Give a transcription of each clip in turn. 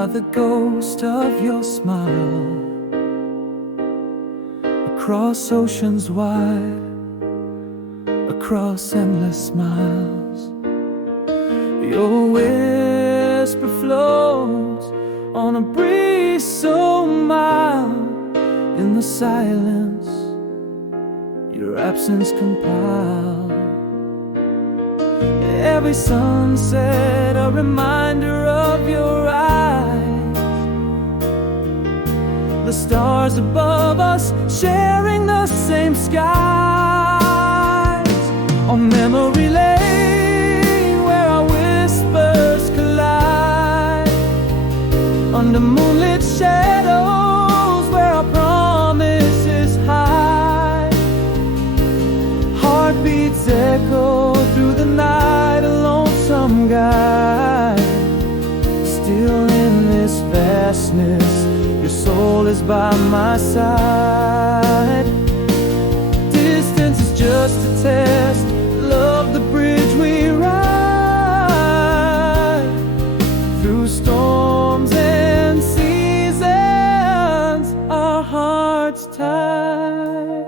are the ghost of your smile. Across oceans wide, across endless miles, your whisper flows on a breeze so mild. In the silence, your absence compiled. Every sunset a reminder of your eyes. The stars above us sharing the same skies. On memory lane where our whispers collide. Under moonlit shadows where our promises hide. Heartbeats echo through the night, a lonesome guide. Still in this vastness, your soul is by my side. Distance is just a test, love the bridge we ride. Through storms and seasons, our hearts tied.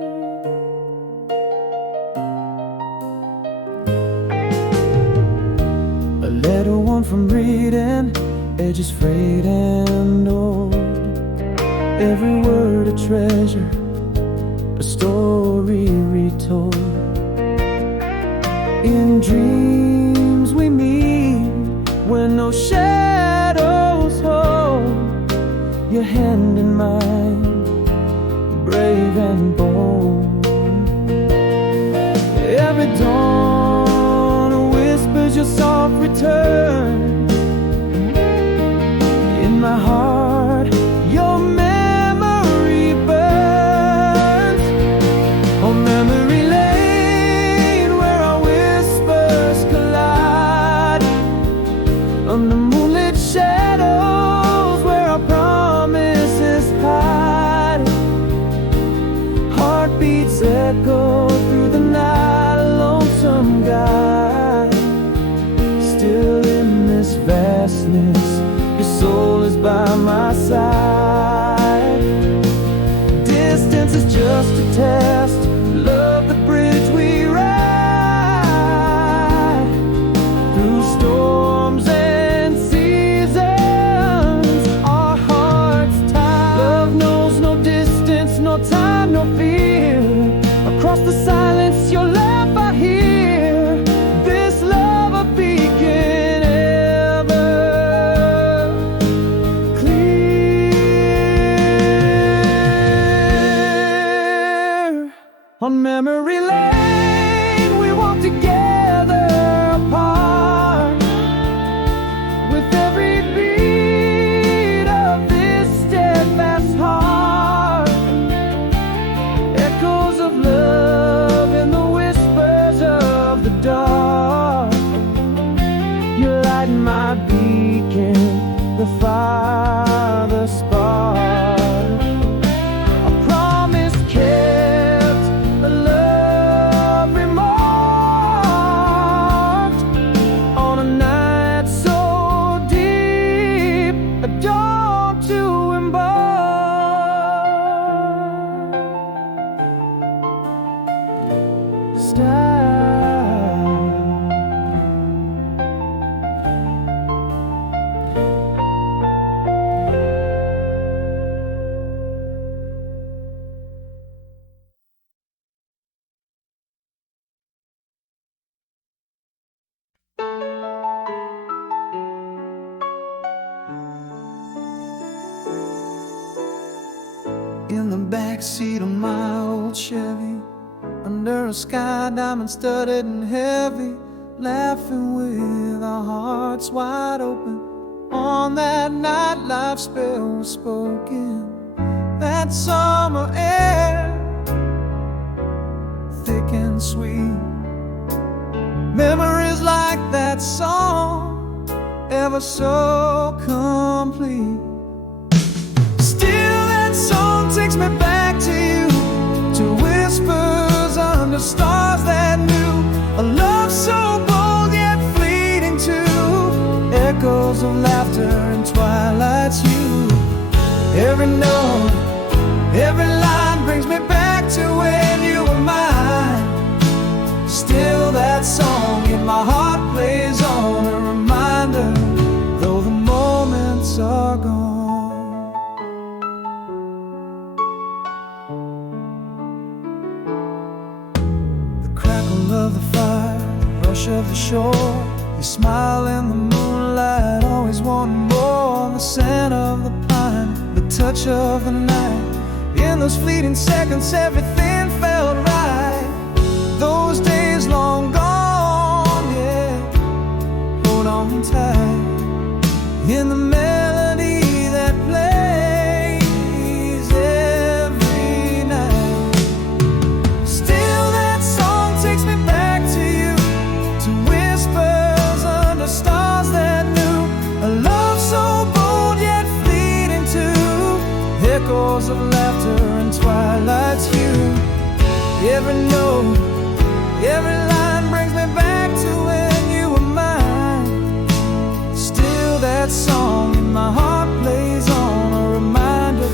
A letter worn from reading, edges frayed and old. Every word a treasure, a story retold. In dreams we meet where no shadows hold. Your hand in mine, brave and bold. Every dawn whispers your soft return. In my heart, your memory burns. On memory lane where our whispers collide. Under moonlit shadows where our promises hide. Heartbeats echo through the night, a lonesome guide. Still in this vastness, your soul is by my side. Distance is just a test, love the bridge we ride. Through storms and seasons, our hearts tied. Love knows no distance, no time, no fear. Across the silence, your laugh I hear. This love a beacon ever clear. On memory lane we walk together apart. With every beat of this steadfast heart. Echoes of love in the whispers of the dark. You light my beacon, the fire, the spark. A promise kept, a love remarked. On a night so deep, a dawn to embark. Style. In the backseat of my old Chevy, under a sky diamond studded and heavy, laughing with our hearts wide open. On that night life's spell was spoken. That summer air, thick and sweet. Memories like that song, ever so complete. Still that song takes me back to you, to whispers under stars that knew a love so bold yet fleeting too. echoes of laughter and twilight's hue. Every note, every line brings me back to when you were mine. Still that song in my heart plays on, a reminder, though the moments are gone. The crackle of the fire, the rush of the shore, your smile in the moonlight, always wanting more. The scent of the pine, the touch of the night. In those fleeting seconds, everything felt right. Those days long gone, yeah. Hold on tight. In the melody that plays every night. Still that song takes me back to you, to whispers under stars that knew a love so bold yet fleeting too. Echoes of laughter and twilight's hue. Every note, every line brings me back to when you were mine. Still that song in my heart plays on, a reminder,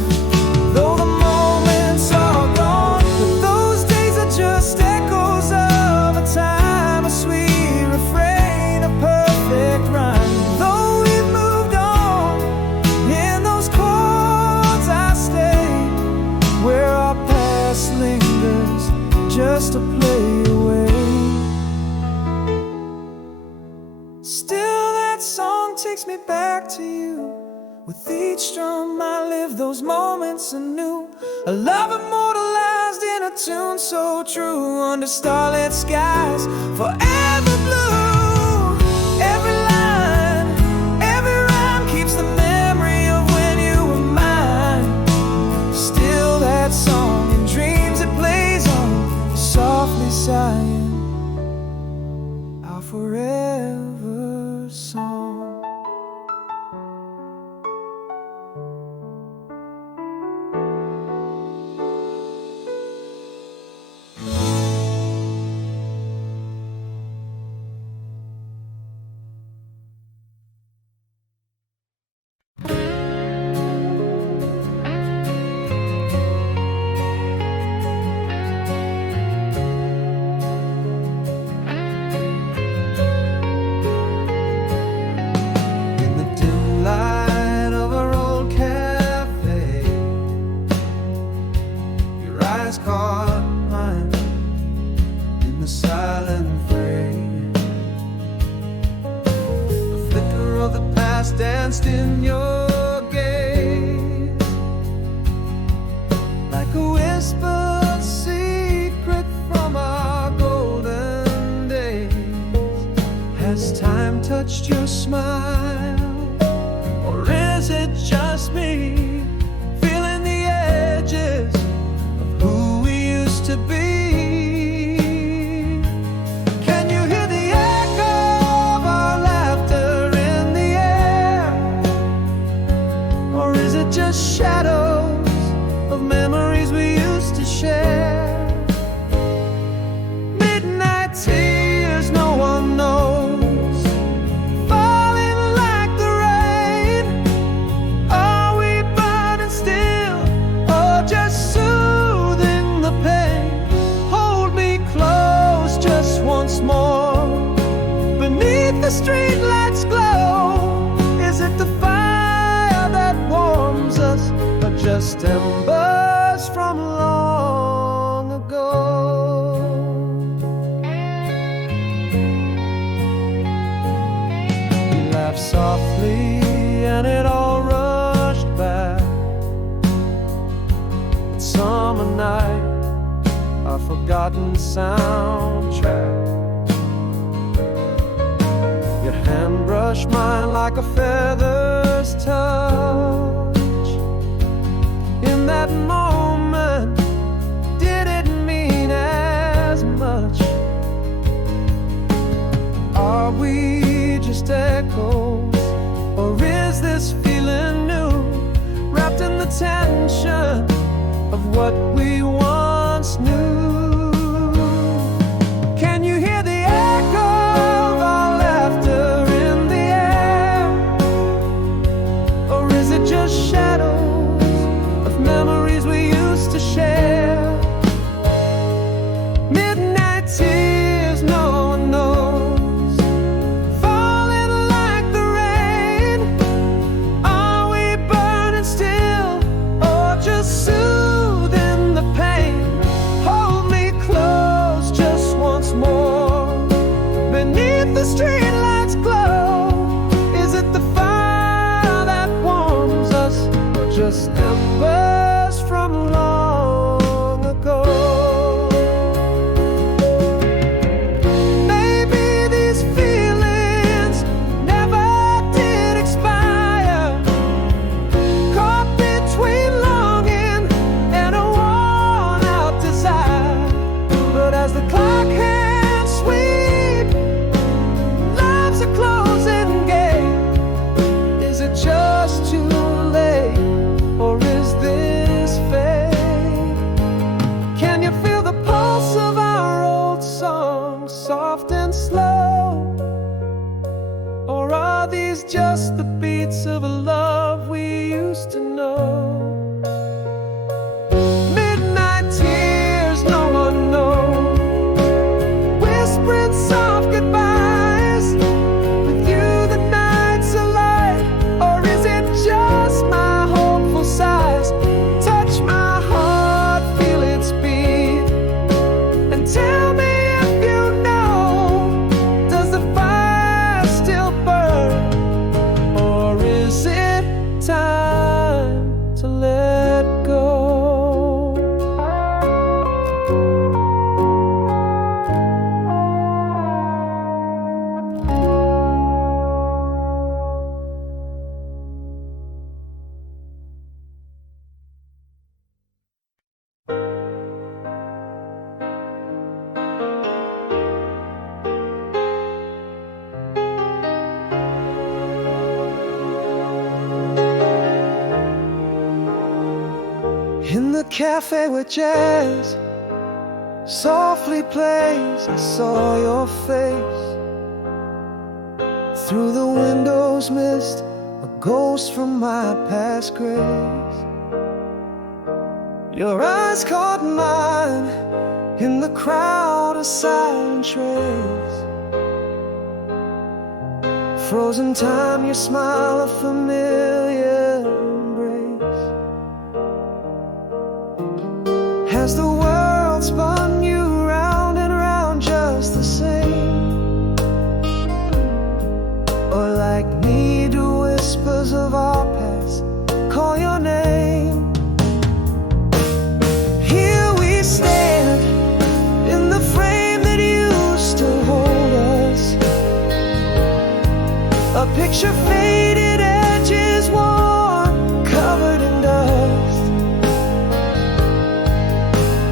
though the moments are gone, that those days are just echoes of a time, a sweet refrain, a perfect rhyme. Though we've moved on, in those chords I stay, where our past lingers, just to play away. Still that song takes me back to you. With each strum I live those moments anew. A love immortalized in a tune so true, under starlit skies, forever blue. Every line, every rhyme keeps the memory of when you were mine. Still that song in dreams it plays on, softly sighing, our forever song. Caught mine in the silent fray. The flicker of the past danced in your gaze, like a whispered secret from our golden days. Has time touched your smile, or is it just me feeling the edges to be? Can you hear the echo of our laughter in the air? Or is it just shadows of memories we used to share? Midnight tears no one knows, falling like the rain. Are we burning still, or just soothing the pain? Once more, beneath the streetlights glow. Is it the fire that warms us, or just embers from long ago? We laughed softly and it all rushed back. That summer night, our forgotten soundtrack. Your hand brushed mine like a feather's touch. In that moment, did it mean as much? Are we just echoes, or is this feeling new, wrapped in the tension of what we once knew? Can you hear the echo of our laughter in the air? just embers from long ago. Maybe these feelings never did expire, caught between longing and a worn-out desire. But as the clock hands sweep, love's a closing gate. Is it just too late, or is this fate? Can you feel the pulse of our old song, soft and slow? Or are these just the beats of a love we used to know? Midnight tears, no one knows, whispering soft goodbyes. With you the nights are light, or is it just my hopeful sighs? Touch my heart, feel its beat, and tell me if you know, does the fire still burn, or is it time to let go? In the cafe where jazz softly plays, I saw your face. Through the window's mist, a ghost from my past grace. Your eyes caught mine in the crowd, a silent trace. Frozen time, your smile, a familiar embrace. Has the world spun you round and round just the same? Or like me, do whispers of our past call your name? Here we stand in the frame that used to hold us, a picture faded, edges worn, covered in dust.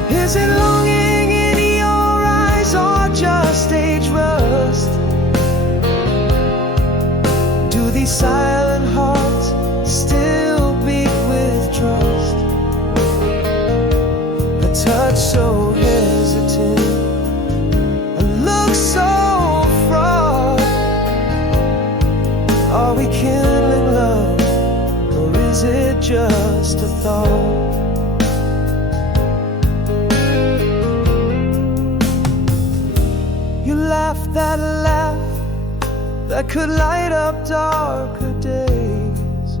Is it longing in your eyes, or just age rust? Do these silent hearts still beat with trust? A touch so hesitant, a look so fraught. Are we kindling love, or is it just a thought? That laugh that could light up darker days,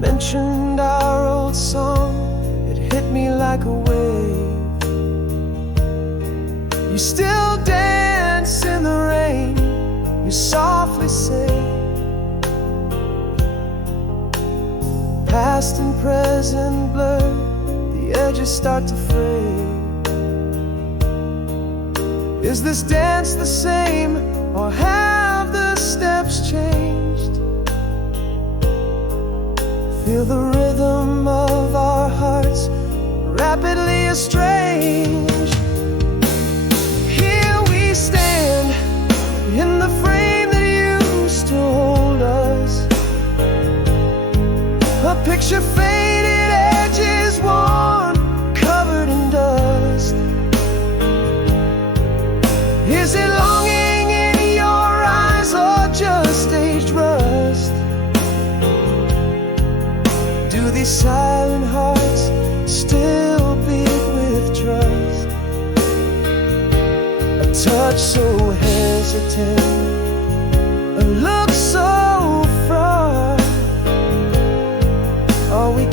mentioned our old song, it hit me like a wave. You still dance in the rain, you softly say, past and present blur, the edges start to fade. Is this dance the same, or have the steps changed? Feel the rhythm of our hearts rapidly estranged. Here we stand in the frame that used to hold us, a picture faded, edges worn, covered in dust. Is it longing in your eyes, or just aged rust? Do these silent hearts still beat with trust? A touch so hesitant, a look so fraught. Are we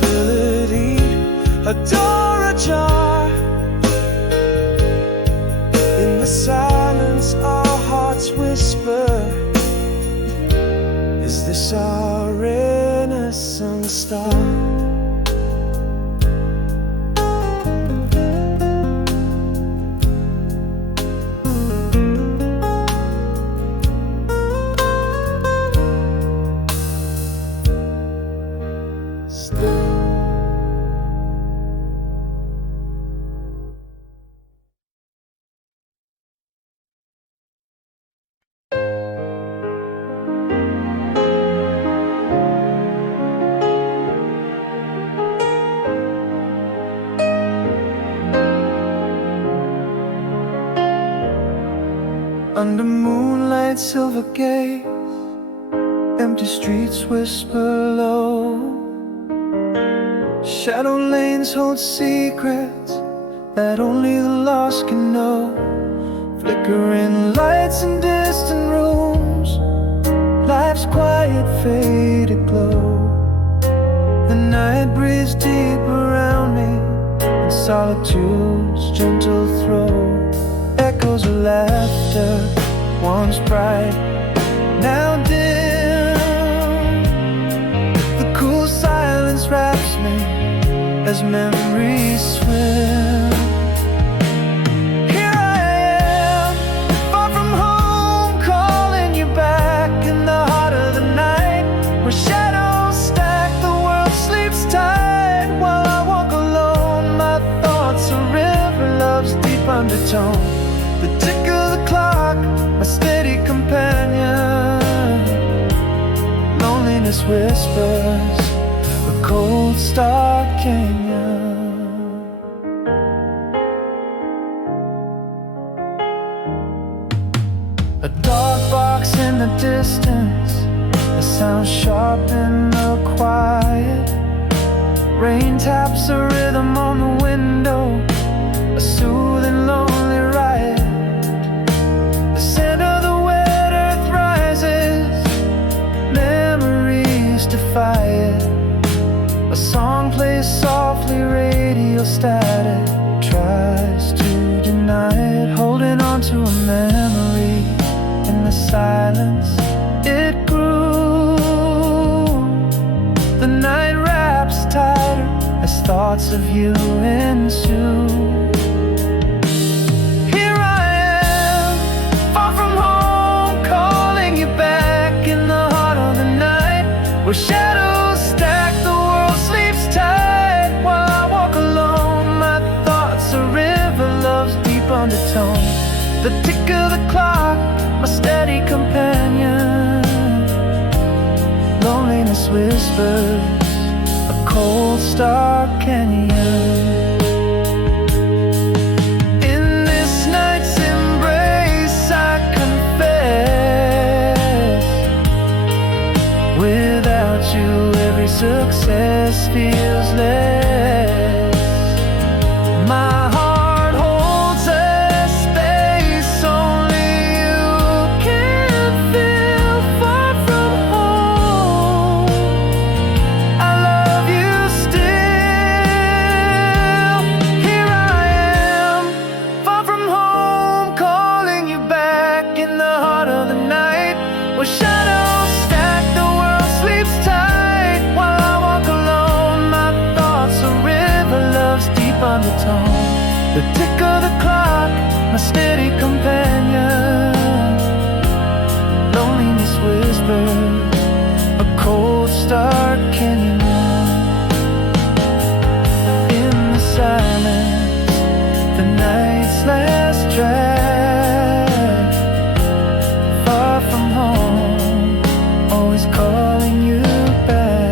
possibility, a door ajar. In the silence our hearts whisper, is this our renaissance star? Under moonlight, silver gaze, empty streets whisper low. Shadow lanes hold secrets that only the lost can know. Flickering lights in distant rooms, life's quiet faded glow. The night breathes deep around me, in solitude's gentle throw. Echoes of laughter, once bright, now dim. The cool silence wraps me as memories swim. Here I am, far from home, calling you back in the heart of the night, where shadows stack, the world sleeps tight. While I walk alone, my thoughts are river love's deep undertone. The tick of the clock, my steady companion. Loneliness whispers, a cold star canyon. A dark box in the distance, a sound sharp in the quiet. Rain taps a rhythm on the window, a soothing lonely riot. The scent of the wet earth rises, memories defy it. A song plays softly, radio static tries to deny it. Holding on to a memory in the silence, it grew. The night wraps tighter as thoughts of you ensue. Where shadows stack, the world sleeps tight. While I walk alone, my thoughts are river love's deep undertone. The tick of the clock, my steady companion. Loneliness whispers, a cold star canyon. In this night's embrace, I confess, without you, every success feels less. My heart holds a space only you can fill. Far from home, I love you still. Here I am, far from home, calling you back in the heart of the night, where shadows stack, the world sleeps tight. While I walk alone, my thoughts are river love's deep undertone. The tick of the clock, my steady companion. Loneliness whispers, a cold star canyon. In the silence, the night's last drag. Far from home, always calling you back.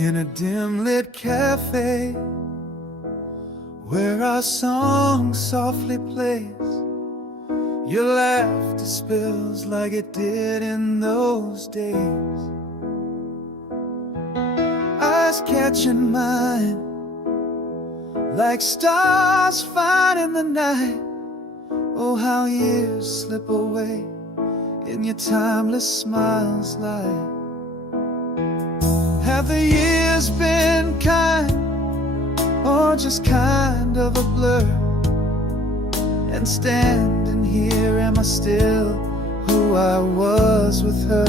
In a dim lit cafe, our song softly plays, your laughter spills like it did in those days. Eyes catching mine, like stars finding the night. Oh, how years slip away in your timeless smile's light. Have the years been kind, or just kind of a blur? And standing here, am I still who I was with her?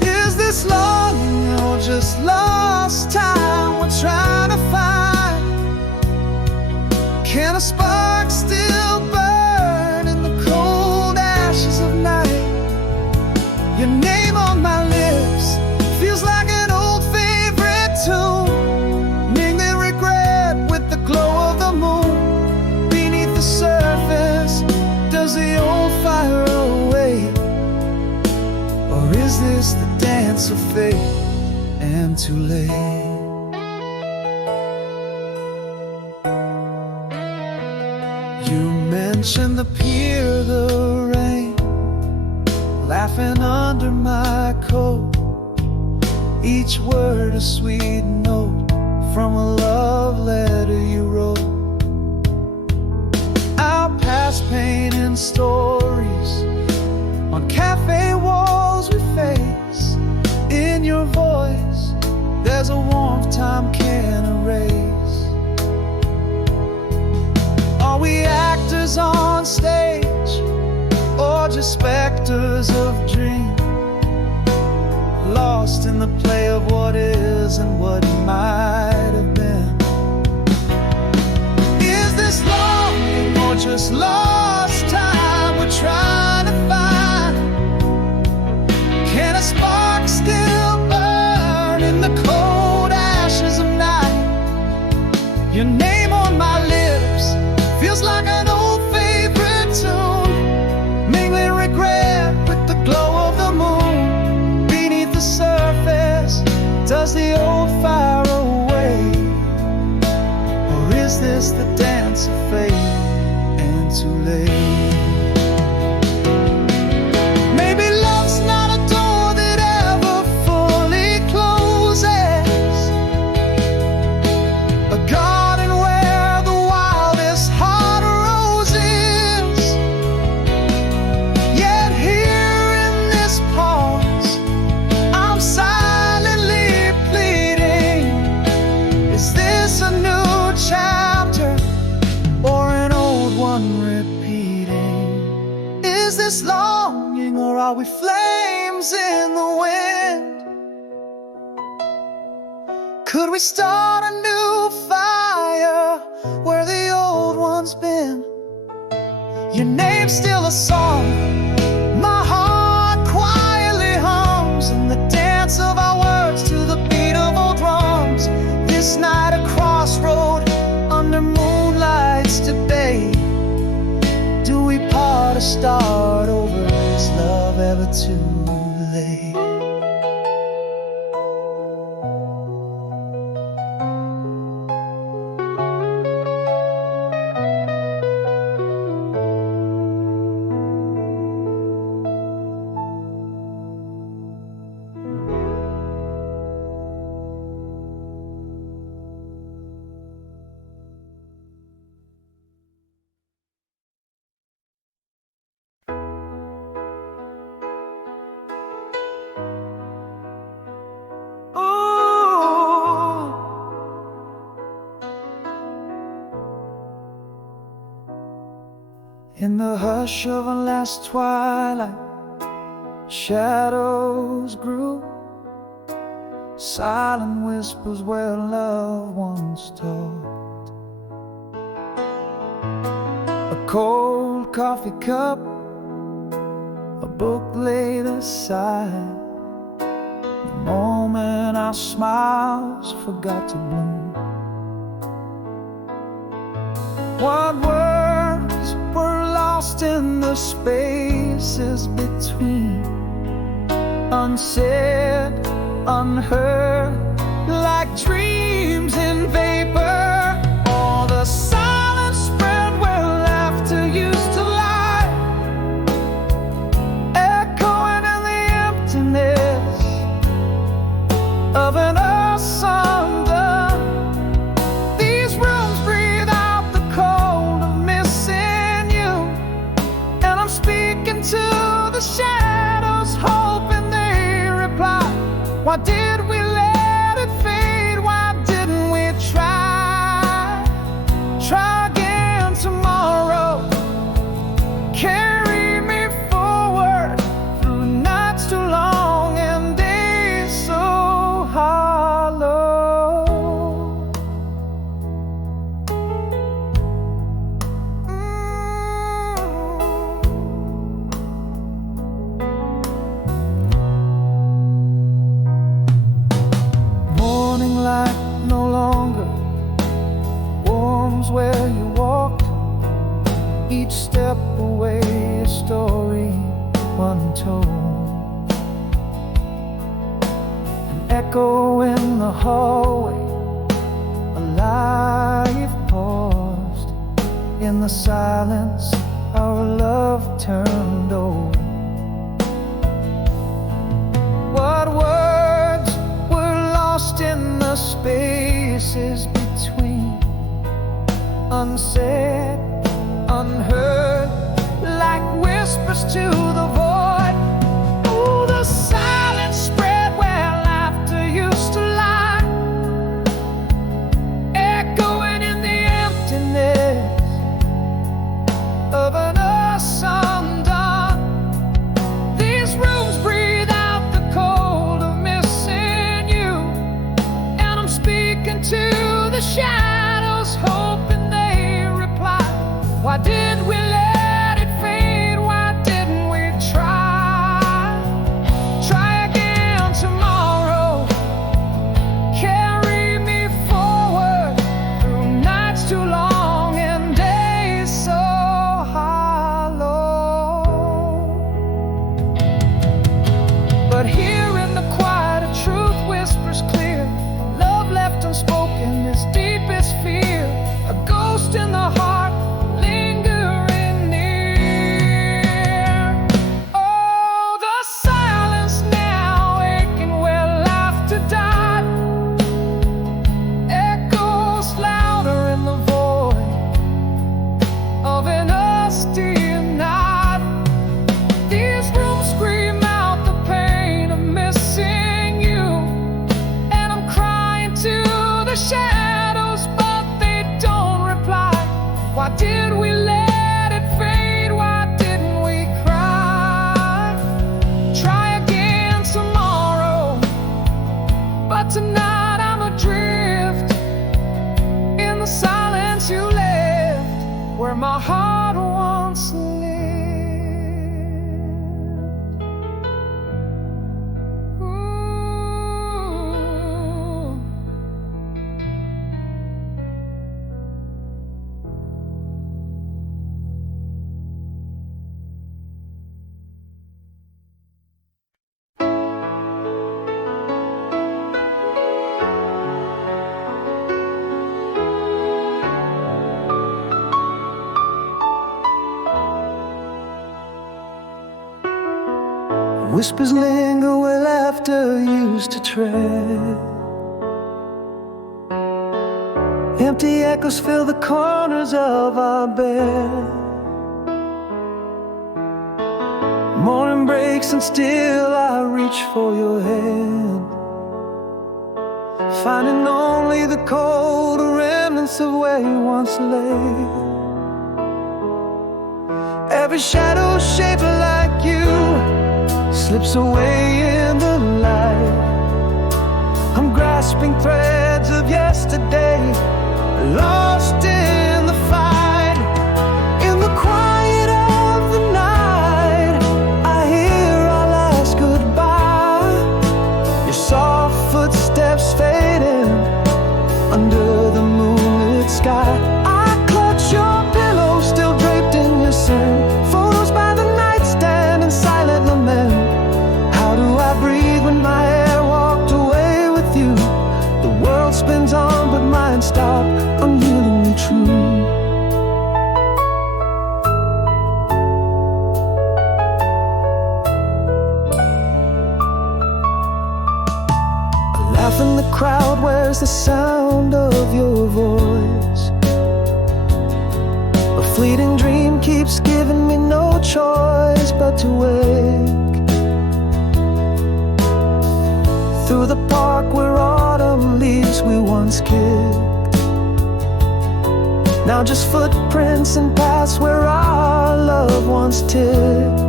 Is this longing or just lost time we're trying to find? Can a spark still burn in the cold ashes of night? Your name on my lips feels like an old favorite tune, mingling regret with the glow of the moon. Beneath the surface, does the old fire away? Or is this the dance of fate and too late? You mentioned the pier, the rain, laughing under my coat. Each word a sweet note from a love letter you wrote. Our past painting stories on cafe walls we face. In your voice, there's a warmth time can't erase. Are we actors on stage, or just specters of dreams, lost in the play of what is and what might have been? Is this longing or just lost time we're trying to find? Can a spark still burn in the cold ashes of night? Your name on my lips feels like an old favorite tune, mingling regret with the glow of the moon. Beneath the surface, does the old fire away? Or is this the dance of fate and too late? Maybe love's not a door that ever fully closes, a garden where the wildest heart roses. Yet here in this pause, I'm silently pleading. Is this a new chapter or an old one repeating? Is this longing or are we flames in the wind? Could we start a new fire where the old one's been? Your name's still a song my heart quietly hums, and the dance of our words to the beat of old drums. This night a crossroad under moonlight's debate. Do we part or start over? Is love ever too late? In the hush of a last twilight, shadows grew, silent whispers where loved ones talked. A cold coffee cup, a book laid aside. The moment our smiles forgot to bloom. What words were lost in the spaces between, unsaid, unheard, like dreams in vapor. All the hallway, a life paused. In the silence, our love turned old. What words were lost in the spaces between, unsaid, unheard, like whispers to the void. Oh, the silence spread where laughter used to lie, echoing in the emptiness of an us undone. These rooms breathe out the cold of missing you, and I'm speaking to the shadows, hoping they reply. Why did we let it fade? Why didn't we try? Try again tomorrow. Carry me forward through nights too long and days so hollow. But here in the quiet, a truth whispers clear. Love left unspoken, its deepest fear. A ghost in the heart, lingering near. Oh, the silence now aching where laughter died, echoes louder in the void of an austere night. These rooms scream out the pain of missing you, and I'm crying to the shadows, but they don't reply. Why did we let it fade? Why didn't we cry? Try again tomorrow, but tonight I'm adrift in the silence you left, where my heart once lived. Ooh. Whispers linger where laughter used to tread. Empty echoes fill the corners of our bed. Morning breaks and still I reach for your hand, finding only the cold remnants of where you once lay. Every shadow shaped like you slips away in the light. I'm grasping threads of yesterday, lost in the fight. In the quiet of the night, I hear our last goodbye. Your soft footsteps fading under the moonlit sky. I clutch your pillow still draped in your sand, photos by the nightstand and silent lament. How do I breathe when my air walked away with you? The world spins on but mine stopped, unyieldingly true. A laugh in the crowd, where's the sound of your voice? A fleeting dream keeps giving me no choice but to wake. Through the park where autumn leaves we once kicked, now just footprints and paths where our love once ticked.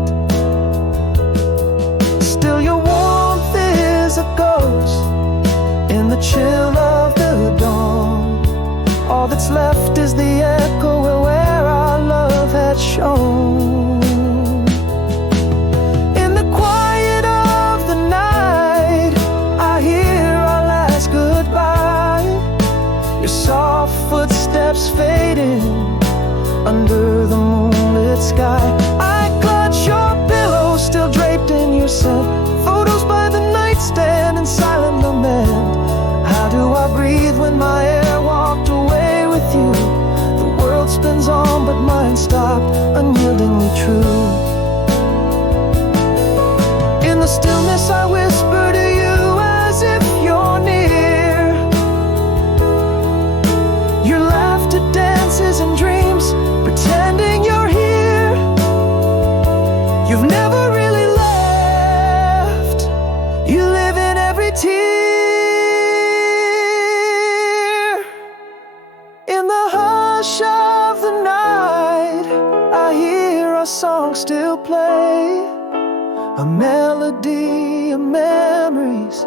Still your warmth is a ghost in the chill of the dawn. All that's left is the echo where our love had shone. In the quiet of the night, I hear our last goodbye. Your soft footsteps fading under the moonlit sky. I clutch your pillow still draped in your scent, photos by the nightstand and silent lament. How I breathe when my air walked away with you. The world spins on, but mine stopped, unyieldingly true. In the stillness I whisper to you as if you're near. Your laughter dances in dreams, pretending you're here. You've never really left. You live in every tear. In the hush of the night, I hear our song still play. A melody of memories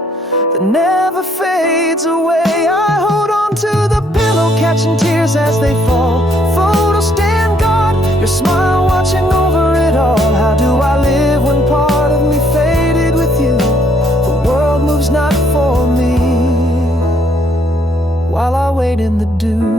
that never fades away. I hold on to the pillow, catching tears as they fall. Photos stand guard, your smile watching over it all. How do I live when part of me faded with you? The world moves not for me, while I wait in the dew.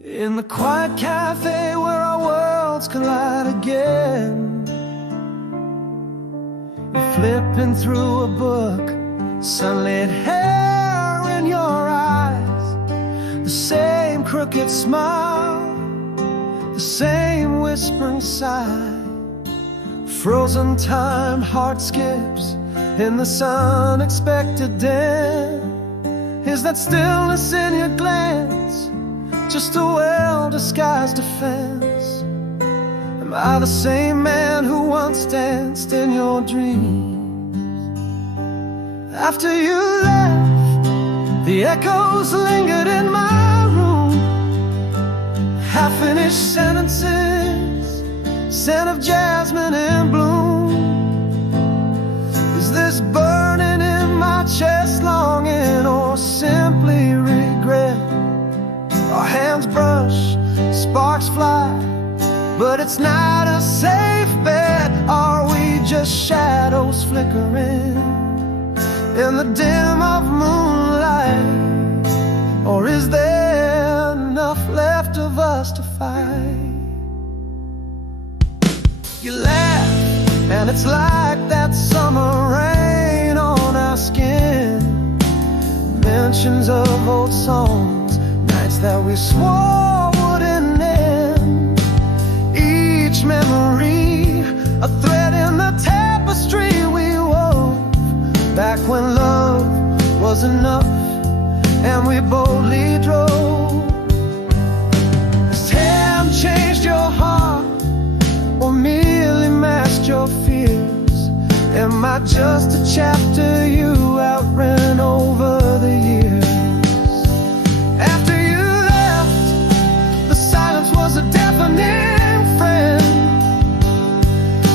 In the quiet cafe where our worlds collide again, you're flipping through a book, sunlit hair in your eyes, the same crooked smile, the same whispering sigh. Frozen time, heart skips in this unexpected den. Is that stillness in your glance just a well-disguised defense? Am I the same man who once danced in your dreams? After you left, the echoes lingered in my room. Half-finished sentences, scent of jasmine in bloom. Is this burning in my chest longing, or simply regret? Our hands brush, sparks fly, but it's not a safe bet. Are we just shadows flickering in the dim of moonlight? Or is there enough left of us to fight? You laugh, and it's like that summer rain on our skin. Mentions of old songs, nights that we swore wouldn't end. Each memory, a thread in the tapestry we wove, back when love was enough and we boldly drove. Has time changed your heart, or merely masked your fears? Am I just a chapter you outran over the years? After you left, the silence was a deafening friend.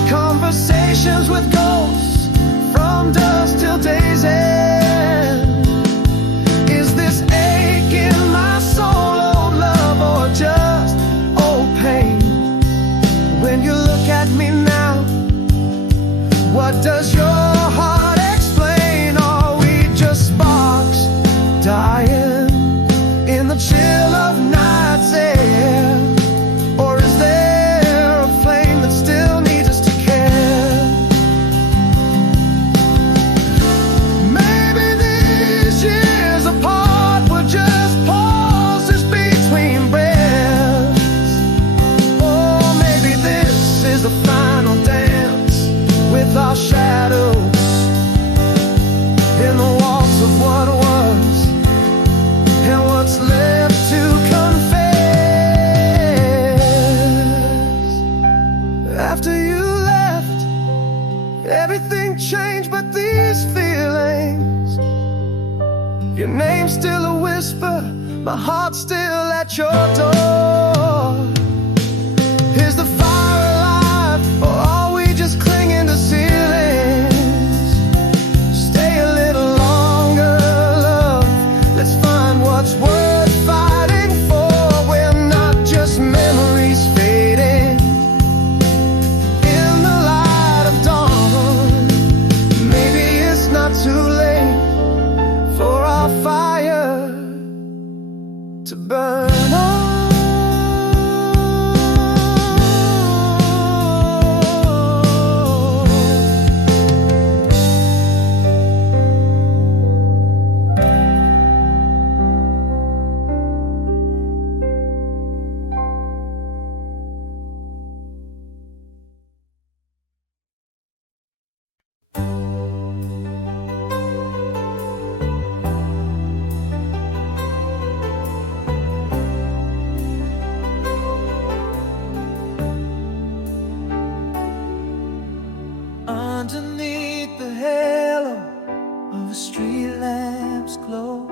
Conversations with ghosts from dusk till day's end. Is this ache in my soul old love, or just old pain? When you look at me now, what does your heart explain? Are we just sparks dying in the chill of night's air? Or is there a flame that still needs us to care? Maybe these years apart were just pauses between breaths. Or maybe this is the final dance with our shadows in the walls of what was, and what's left to confess. After you left, everything changed but these feelings. Your name's still a whisper, my heart's still at your door. Is the fire alive, or are we just clinging to ceilings? lamps glow.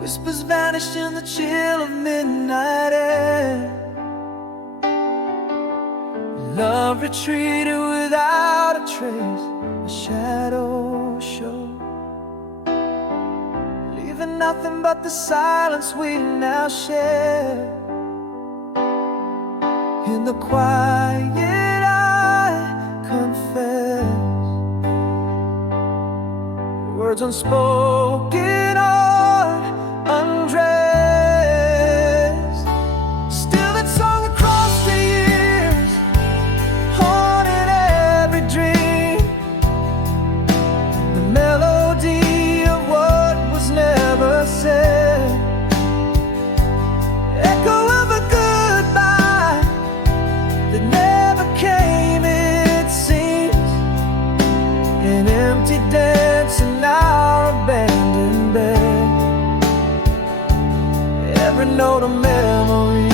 Whispers vanish in the chill of midnight air. Love retreated without a trace, a shadow show, leaving nothing but the silence we now share. In the quiet I confess, words unspoken or undressed. Still that song across the years, haunted every dream. The melody of what was never said, echo of a goodbye that never came, it seems. An empty dance in our abandoned bed. Every note a memory,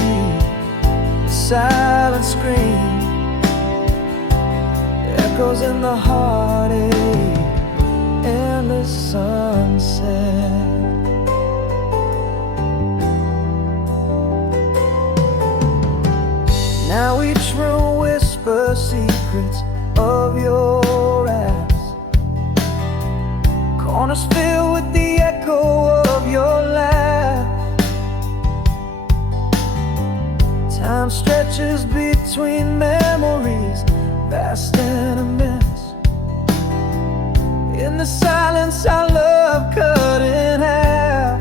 a silent scream, echoes in the heartache, endless sunset. Now each room whispers secrets of your ass. Corners filled with the echo of your laugh. Time stretches between memories, vast and immense. In the silence our love cut in half.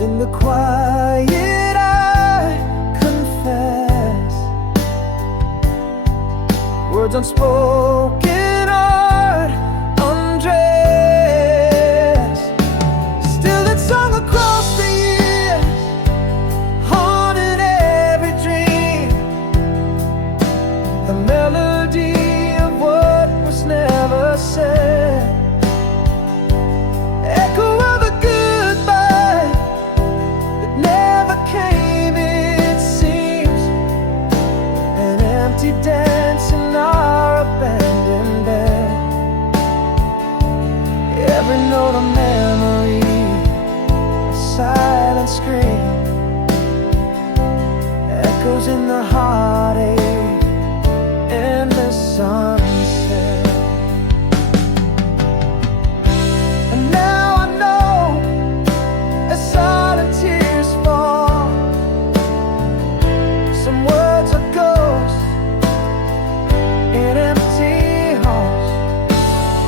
In the quiet I confess, words unspoken art undressed. Still that song across the years, haunted every dream. The melody of what was never said, echo of a goodbye that never came, it seems. An empty dance in our abandoned bed. Every note a memory, a silent scream, echoes in the heartache, endless sunset. And now I know, as silent tears fall, some words are ghosts in empty halls.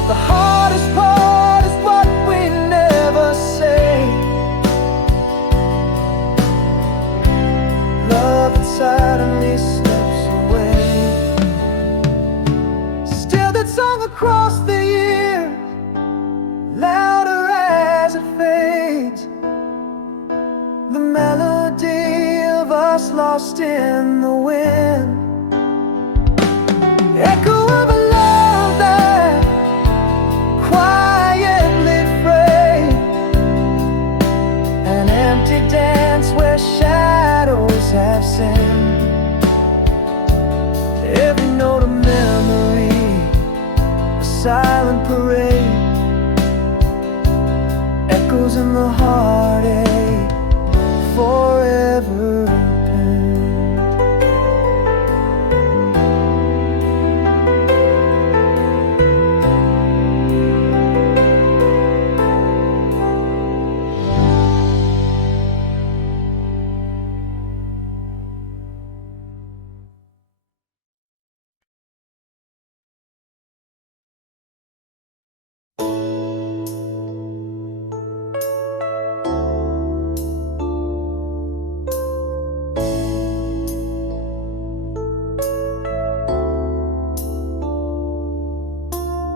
The hardest part is what we never say. Love that suddenly slips away. Still that song across the years, louder as it fades. The melody of us lost in the wind. Echo of a love that quietly frayed. An empty dance where shadows have sinned. Every note a memory, a silent parade, echoes in the heartache, forever penned.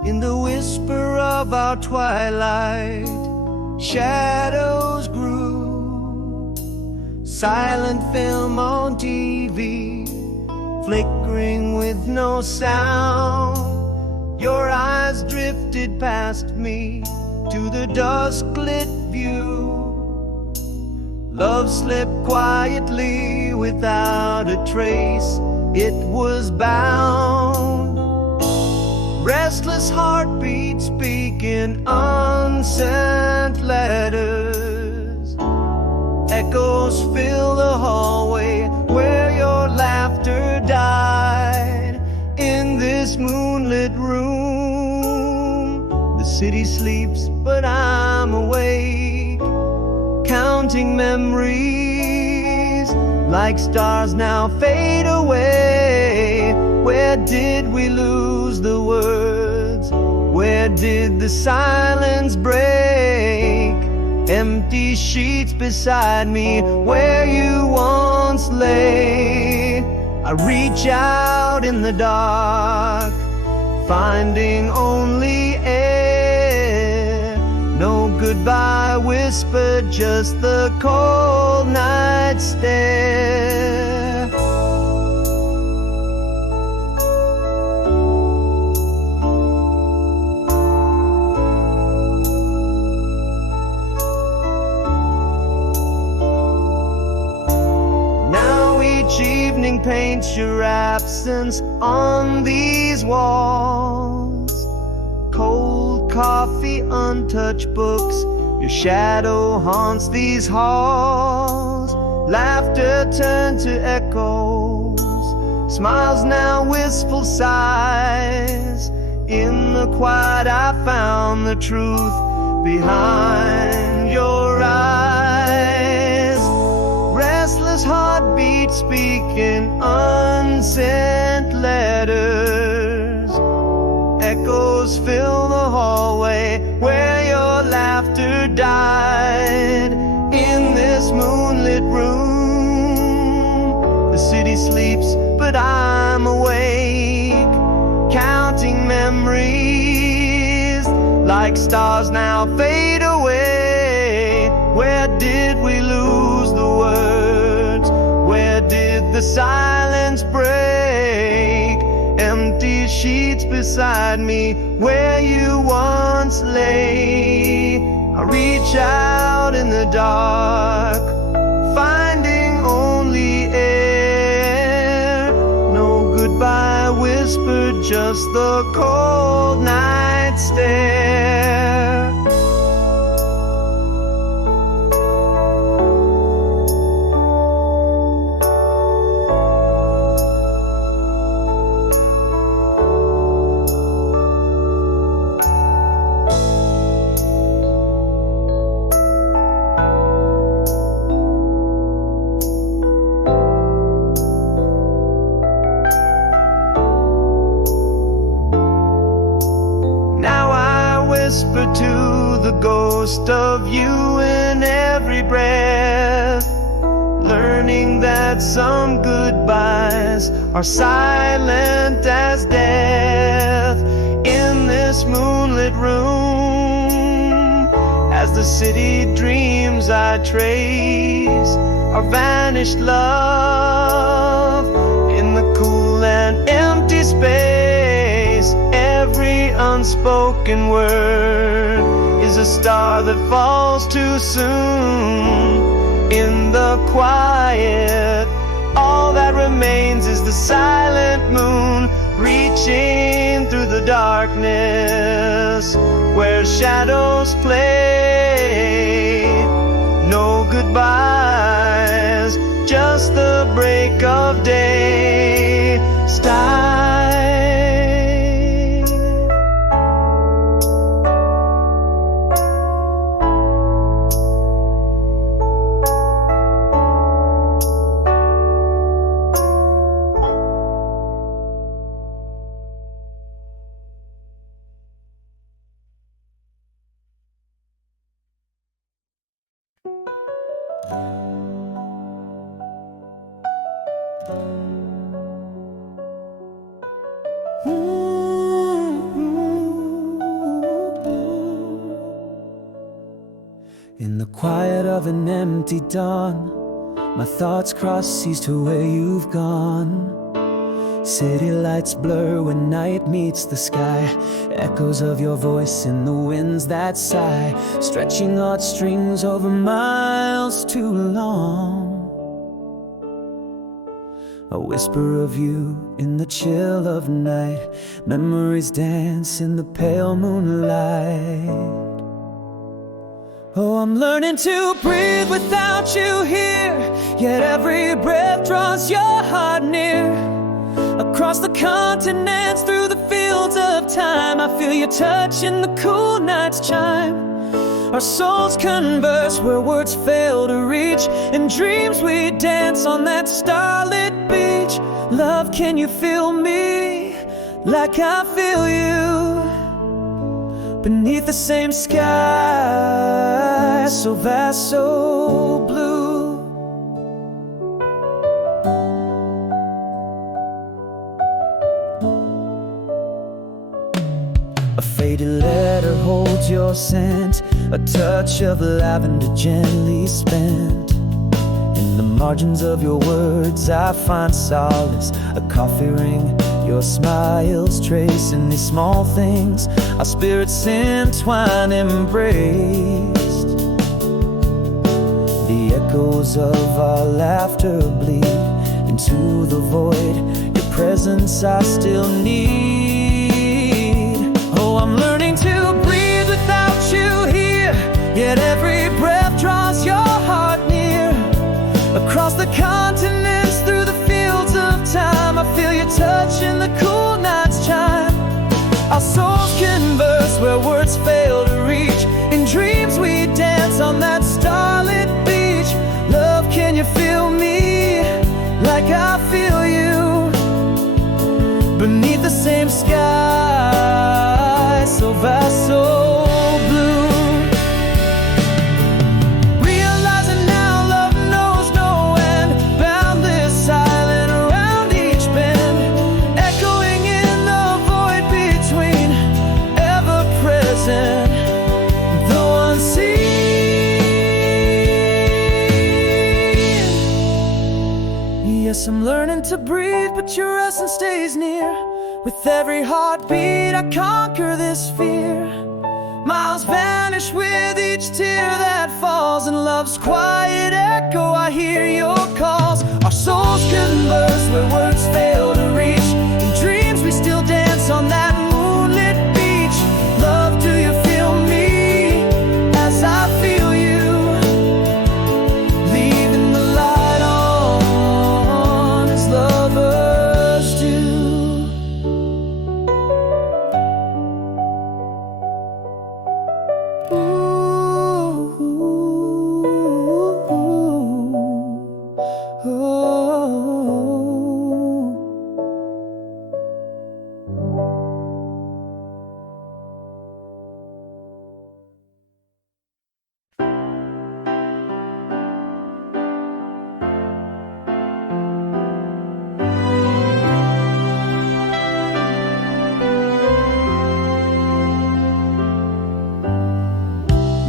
In the whisper of our twilight, shadows grew. Silent film on TV, flickering with no sound. Your eyes drifted past me to the dusk-lit view. Love slipped quietly without a trace. It was bound. Restless heartbeat speaking unsent letters. Echoes fill the hallway where your laughter died. In this moonlit room, the city sleeps, but I'm awake, counting memories like stars now fade away. Where did we lose the words? Where did the silence break? Empty sheets beside me where you once lay. I reach out in the dark, finding only air. No goodbye whispered, just the cold night stare. Now each evening paints your absence on these walls. Cold coffee, untouched books, your shadow haunts these halls. Laughter turned to echoes, smiles now wistful sighs. In the quiet I found the truth behind your eyes. Restless heartbeat speaking unsent letters. Echoes fill the hallway where your laughter died. In this moonlit room, the city sleeps, but I'm awake, counting memories like stars now fade away. Where did we lose the words? Where did the silence break? Empty sheets beside me where you once lay. I reach out in the dark, finding only air. No goodbye whispered, just the cold night stare. Whisper to the ghost of you in every breath, learning that some goodbyes are silent as death. In this moonlit room, as the city dreams I trace our vanished love. In the cool and empty space, every unspoken word is a star that falls too soon. In the quiet, all that remains is the silent moon, reaching through the darkness where shadows play. No goodbyes, just the break of day. Stay. In the quiet of an empty dawn, my thoughts cross east to where you've gone. City lights blur when night meets the sky. Echoes of your voice in the winds that sigh, stretching heartstrings over miles too long. a whisper of you in the chill of night. Memories dance in the pale moonlight. Oh, I'm learning to breathe without you here, yet every breath draws your heart near. Across the continents, through the fields of time, I feel your touch in the cool night's chime. Our souls converse where words fail to reach. In dreams we dance on that starlit beach. Love, can you feel me like I feel you? Beneath the same sky, so vast, so blue. A faded letter holds your scent, a touch of lavender gently spent. In the margins of your words I find solace, a coffee ring, your smiles tracing these small things. Our spirits entwined, embraced. The echoes of our laughter bleed into the void. Your presence I still need. Oh, I'm learning to breathe without you here, yet every breath draws your heart near. Across the continents, through the fields of time, I feel your touch in the cool night's chime. Our souls converse where words fail to reach. In dreams we dance on that starlit beach. Love, can you feel me like I feel you? Beneath the same sky, so vast, so blue. Realizing now love knows no end, boundless, silent around each bend, echoing in the void between, ever present, though unseen. Yes, I'm learning to breathe, but your essence stays near. With every heartbeat I conquer this fear. Miles vanish with each tear that falls. In love's quiet echo I hear your calls. Our souls converse where words fail to reach. In dreams we still dance on that moonlit beach. Love, do you feel me as I feel you? Leaving the light on as lovers do.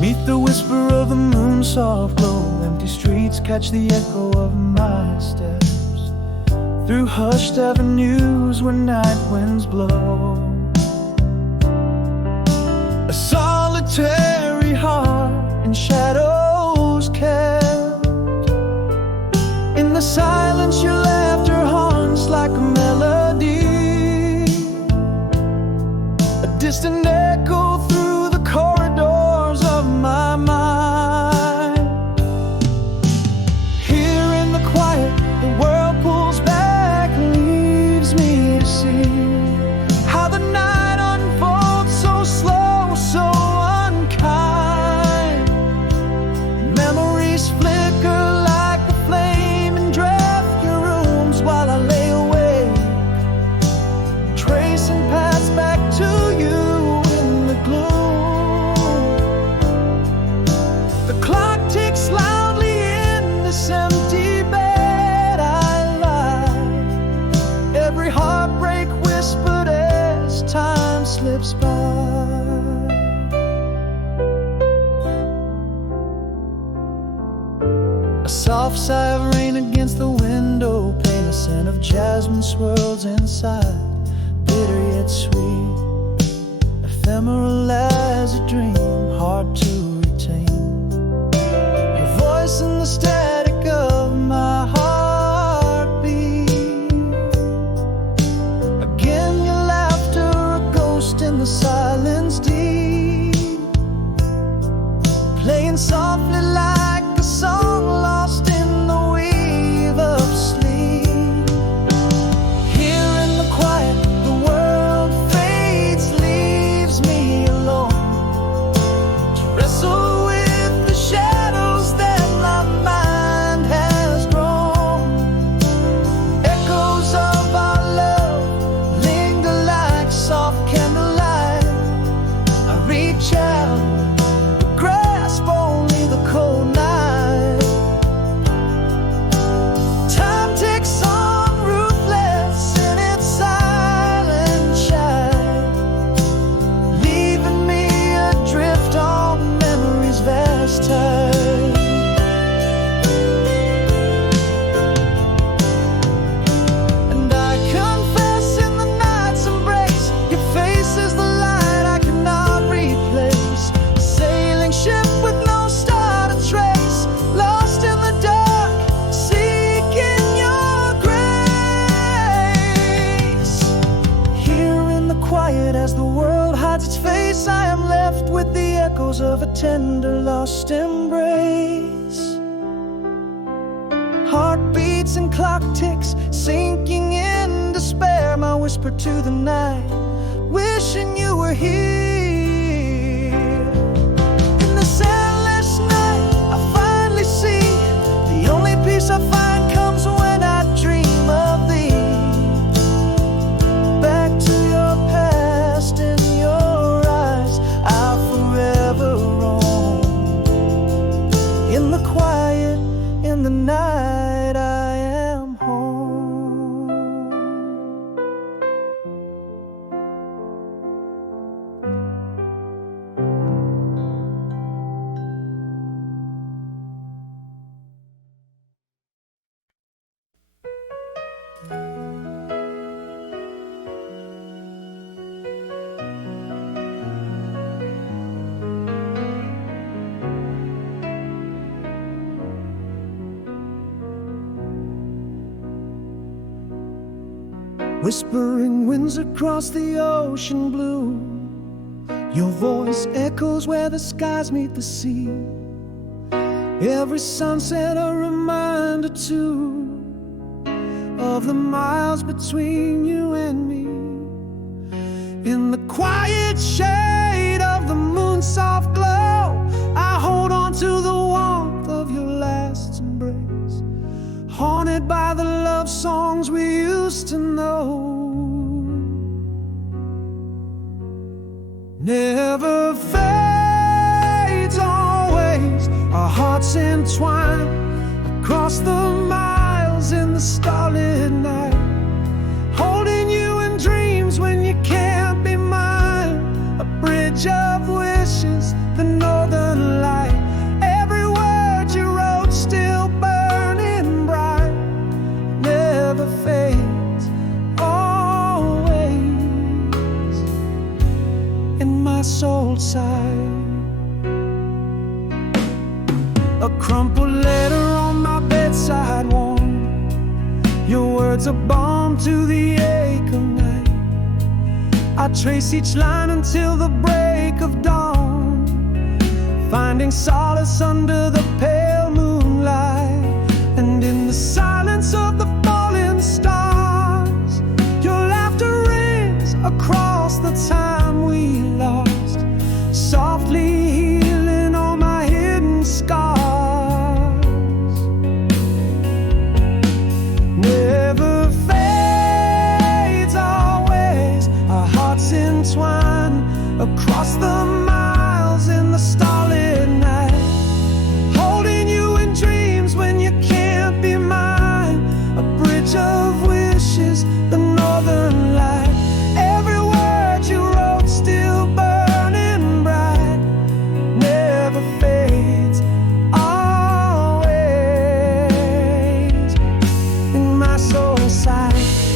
Meet the whisper of the moon's soft glow. Empty streets catch the echo of my steps through hushed avenues where night winds blow. A solitary heart in shadows kept. In the silence your laughter haunts like a melody, a distant echo through the corridors of my mind. Here in the quiet, the world pulls back and leaves me to see how the night unfolds so slow, so unkind. Memories flicker like a flame in drafty rooms while I lay awake, tracing paths back to you in the gloom. The clock ticks loudly in this empty bed I lie, every heartbreak whispered as time slips by. A soft sigh of rain against the window pane, a scent of jasmine swirls inside, bitter yet sweet, ephemeral as a dream, hard to retain. Your voice in the static of my heartbeat. echoes of a tender lost embrace. Heartbeats and clock ticks sinking in despair, my whisper to the night, wishing you were here. In this endless night I finally see the only peace I find comes when I dream of thee. Back to your past, in your eyes I'll forever roam. In the quiet, in the night I am home. Whispering winds across the ocean blue, your voice echoes where the skies meet the sea. Every sunset a reminder too of the miles between you and me. In the quiet shade of the moon's soft glow, I hold on to the warmth of your last embrace, haunted by the love songs we used to know. Never fades, always our hearts entwine across the miles in the starlit night, holding you in dreams when you can't be mine. A bridge of wishes, the northern light. Every word you wrote still burning bright, never fades, always in my soul side. A crumpled letter on my bedside warm, your words are balm to the ache of night. I trace each line until the break of dawn, finding solace under the pale moonlight. And in the silence of the falling stars, your laughter rings across the time we lost, softly healing all my hidden scars. Never fades, always our hearts entwine across the miles in the starlit night, holding you in dreams when you can't be mine. A bridge of wishes, the northern light. Every word you wrote still burning bright, never fades, always in my soul side.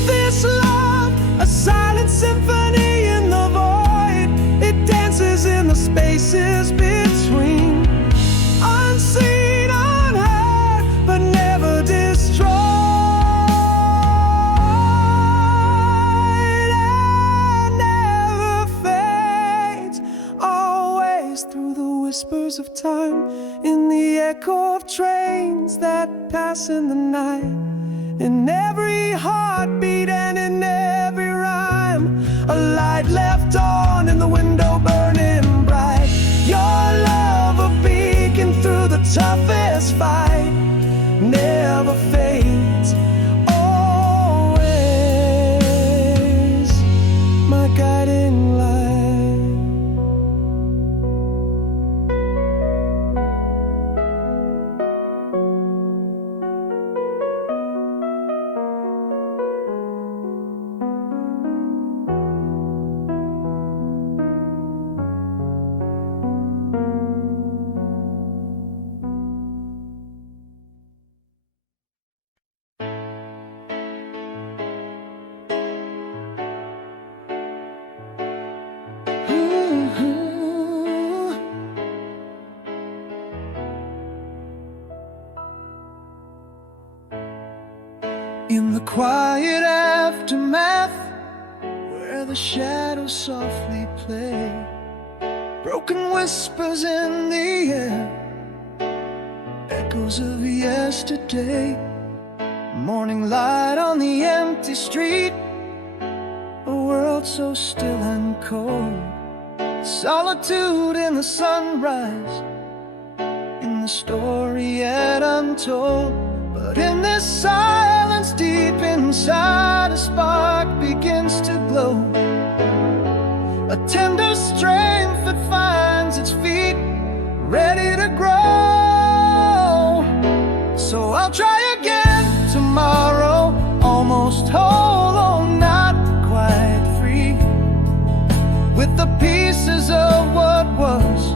This love, a silent symphony in the void, it dances in the spaces between, unseen, unheard, but never destroyed. And never fades, always through the whispers of time, in the echo of trains that pass in the night, in every heartbeat and in every rhyme. A light left on in the window burning bright, your love a beacon through the toughest fight, never fades, always my guiding light. In the quiet aftermath, where the shadows softly play, broken whispers in the air, echoes of yesterday. Morning light on the empty street, a world so still and cold. Solitude in the sunrise, in the story yet untold. But in this silence deep inside, a spark begins to glow, a tender strength that finds its feet, ready to grow. So I'll try again tomorrow, almost whole, oh, not quite free, with the pieces of what was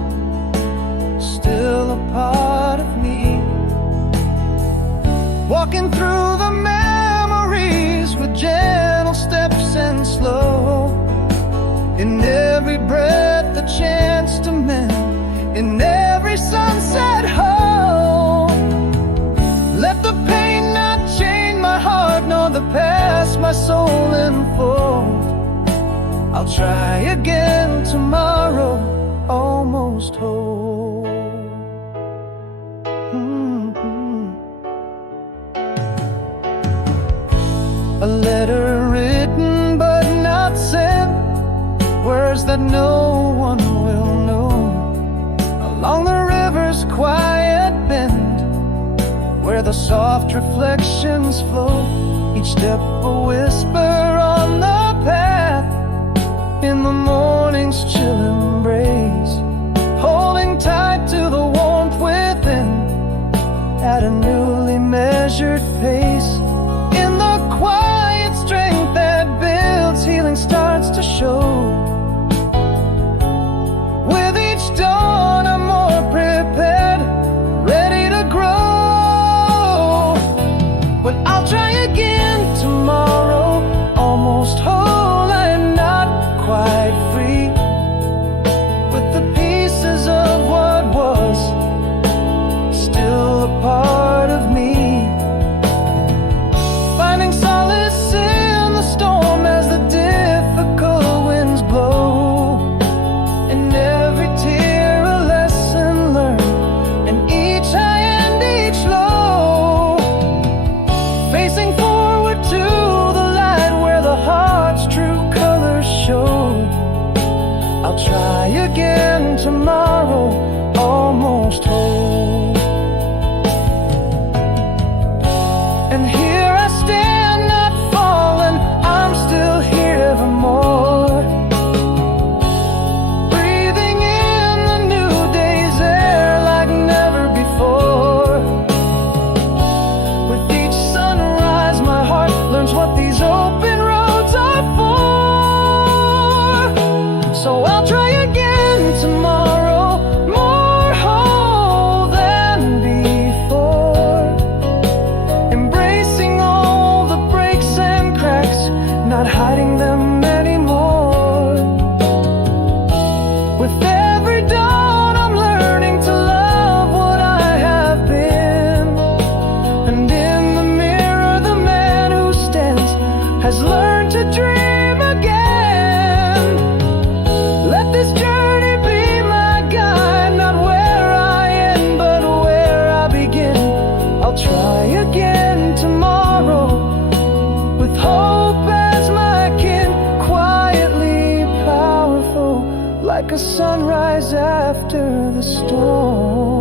still a part of me. Walking through the memories with gentle steps and slow, in every breath a chance to mend, in every sunset hope. Let the pain not chain my heart, nor the past my soul enfold. I'll try again tomorrow, almost whole. A letter written but not sent, words that no one will know. Along the river's quiet bend, where the soft reflections flow, each step a whisper on the path, in the morning's chill embrace, holding tight to the warmth within, at a newly measured pace. In the quiet strength that builds, healing starts to show. With each dawn I'm more prepared, ready to grow. But I'll try again tomorrow, almost whole and not quite free, with the pieces of what was still a part of me. Finding solace in the storm as the difficult winds blow, in every tear a lesson learned, and each high and each low. Facing forward to the light where the heart's true colors show. I'll try again tomorrow, almost whole. And here I stand, not fallen, I'm still here evermore, breathing in the new day's air like never before. With each sunrise my heart learns what these open roads are for. So I'll try again tomorrow, more whole than before, embracing all the breaks and cracks, not hiding them anymore. With every dawn I'm learning to love what I have been, and in the mirror the man who stands has learned to dream again. Let this journey be my guide, not where I end but where I begin. I'll try again tomorrow, with hope as my kin, quietly powerful, like a sunrise after the storm.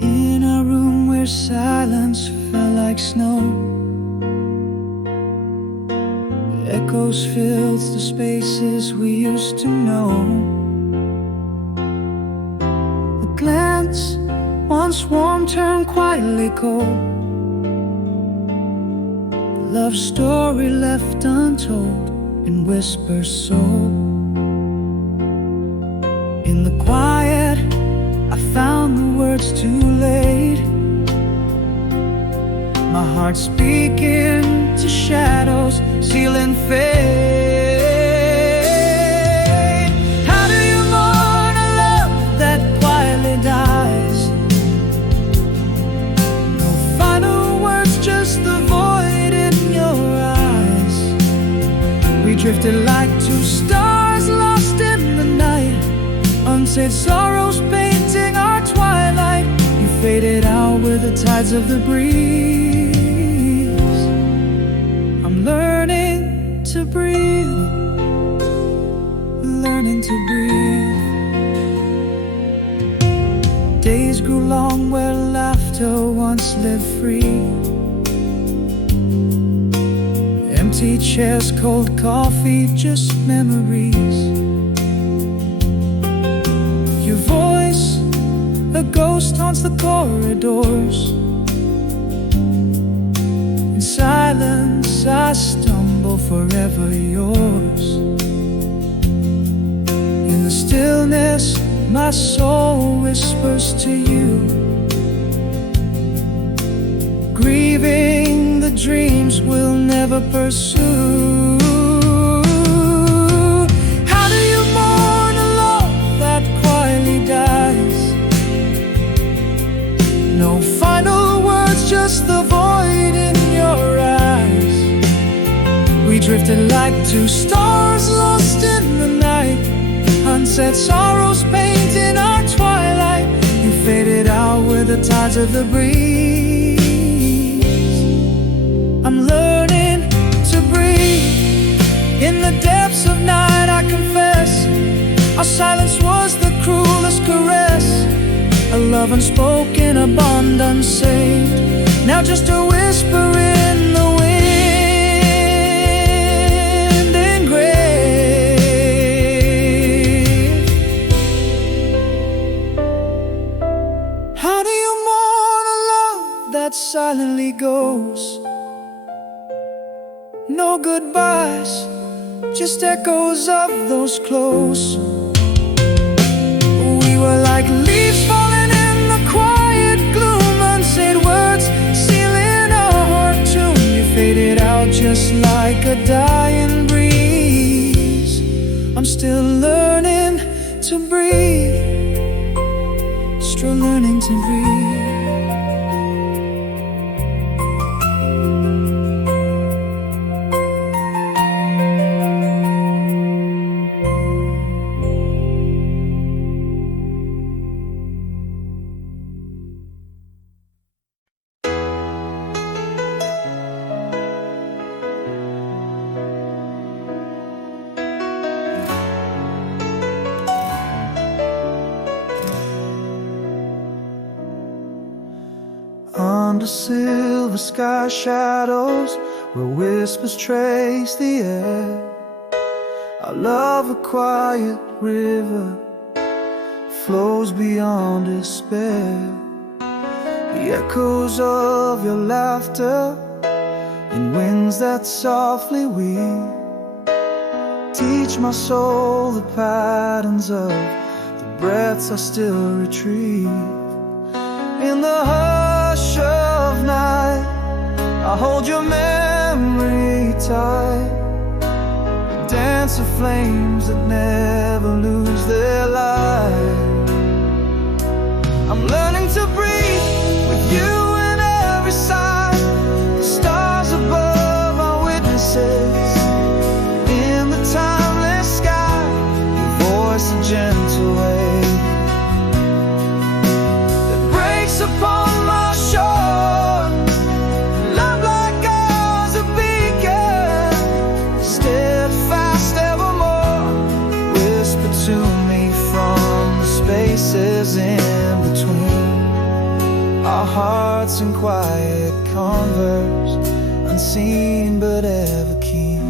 In a room where silence fell like snow, echoes fills the spaces we used to know. A glance once warm turned quietly cold, the love story left untold in whispers so. In the quiet I found the words too late, my heart speaking to shadows, sealing fate. We drifted like two stars lost in the night, unsaid sorrows painting our twilight. You faded out with the tides of the breeze. I'm learning to breathe, learning to breathe. Days grew long where laughter once lived free. Empty chairs, cold coffee, just memories. Your voice, a ghost haunts the corridors. In silence I stumble, forever yours. In the stillness my soul whispers to you, grieving the dreams we'll never pursue. How do you mourn a love that quietly dies? No final words, just the void in your eyes. We drifted like two stars lost in the night, unsaid sorrows painting our twilight. You faded out with the tides of the breeze. I'm learning to breathe. In the depths of night I confess, our silence was the cruelest caress. A love unspoken, a bond unsaved, now just a whisper in the wind engraved. How do you mourn a love that silently goes? No goodbyes, just echoes of those close. We were like leaves falling in the quiet gloom, unsaid words sealing our heart tune. You faded out just like a dying breeze. I'm still learning to breathe, still learning to breathe. Under silver sky shadows, where whispers trace the air, I love a quiet river flows beyond despair. The echoes of your laughter in winds that softly weave teach my soul the patterns of the breaths I still retrieve. In the hush of night, I hold your memory tight. We dance of flames that never lose their light. I'm learning to breathe with you in every sign. The stars above are witnesses. In the timeless sky, your voice a gentle wave that breaks upon my shore. Love like ours, a beacon, steadfast evermore. Whisper to me from the spaces in between. Our hearts in quiet converse, unseen but ever keen.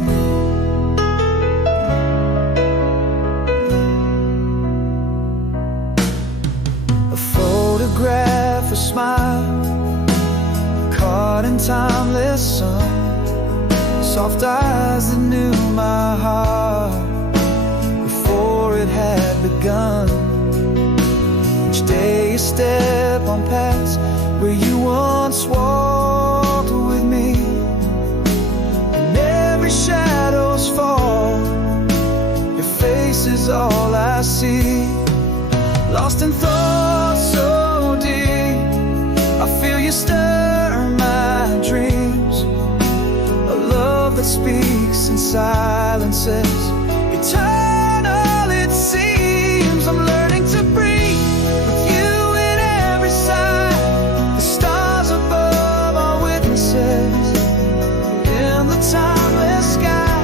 A photograph, a smile, caught in timeless sun. Soft eyes that knew my heart before it had begun. Each day you step on paths where you once walked with me, and every shadow's fall. Your face is all I see. Lost in thoughts so deep, I feel you stir my dreams. A love that speaks in silence says, eternal it seems. I'm learning to breathe with you in every sigh. The stars above are witnesses. In the timeless sky,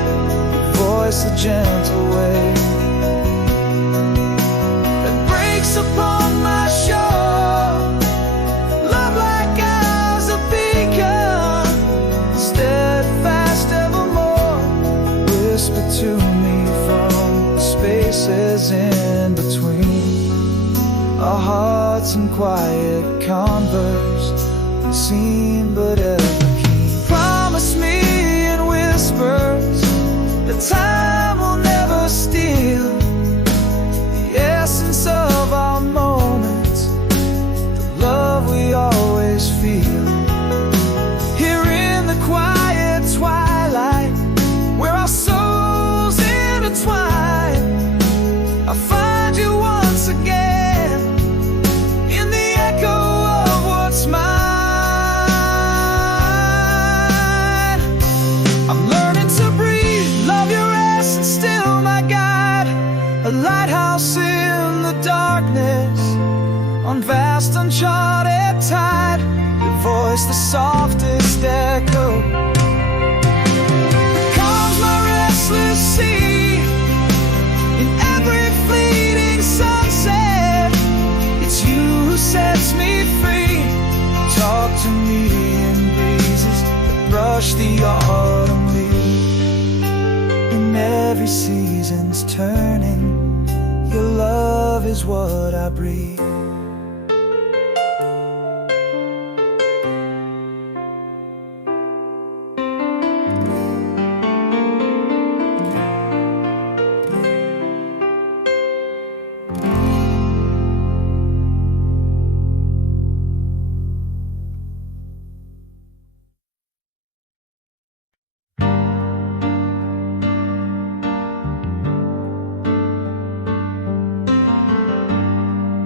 voice a gentle wave that breaks upon my shore. Love like ours, a beacon, steadfast evermore. Whisper to me from the spaces in between. Our hearts in quiet converse, unseen but ever keen. Promise me in whispers that time will never steal the essence of our moments, the love we always feel. Here in the quiet twilight, where our souls intertwine, I find you once again in the echo of what's mine. I'm learning to breathe, love your essence, still my guide. A lighthouse in the darkness, on vast uncharted tide. Your voice the softest echo that calms my restless sea. In every fleeting sunset, it's you who sets me free. Talk to me in breezes that brush the autumn leaves. In every season's turning, your love is what I breathe.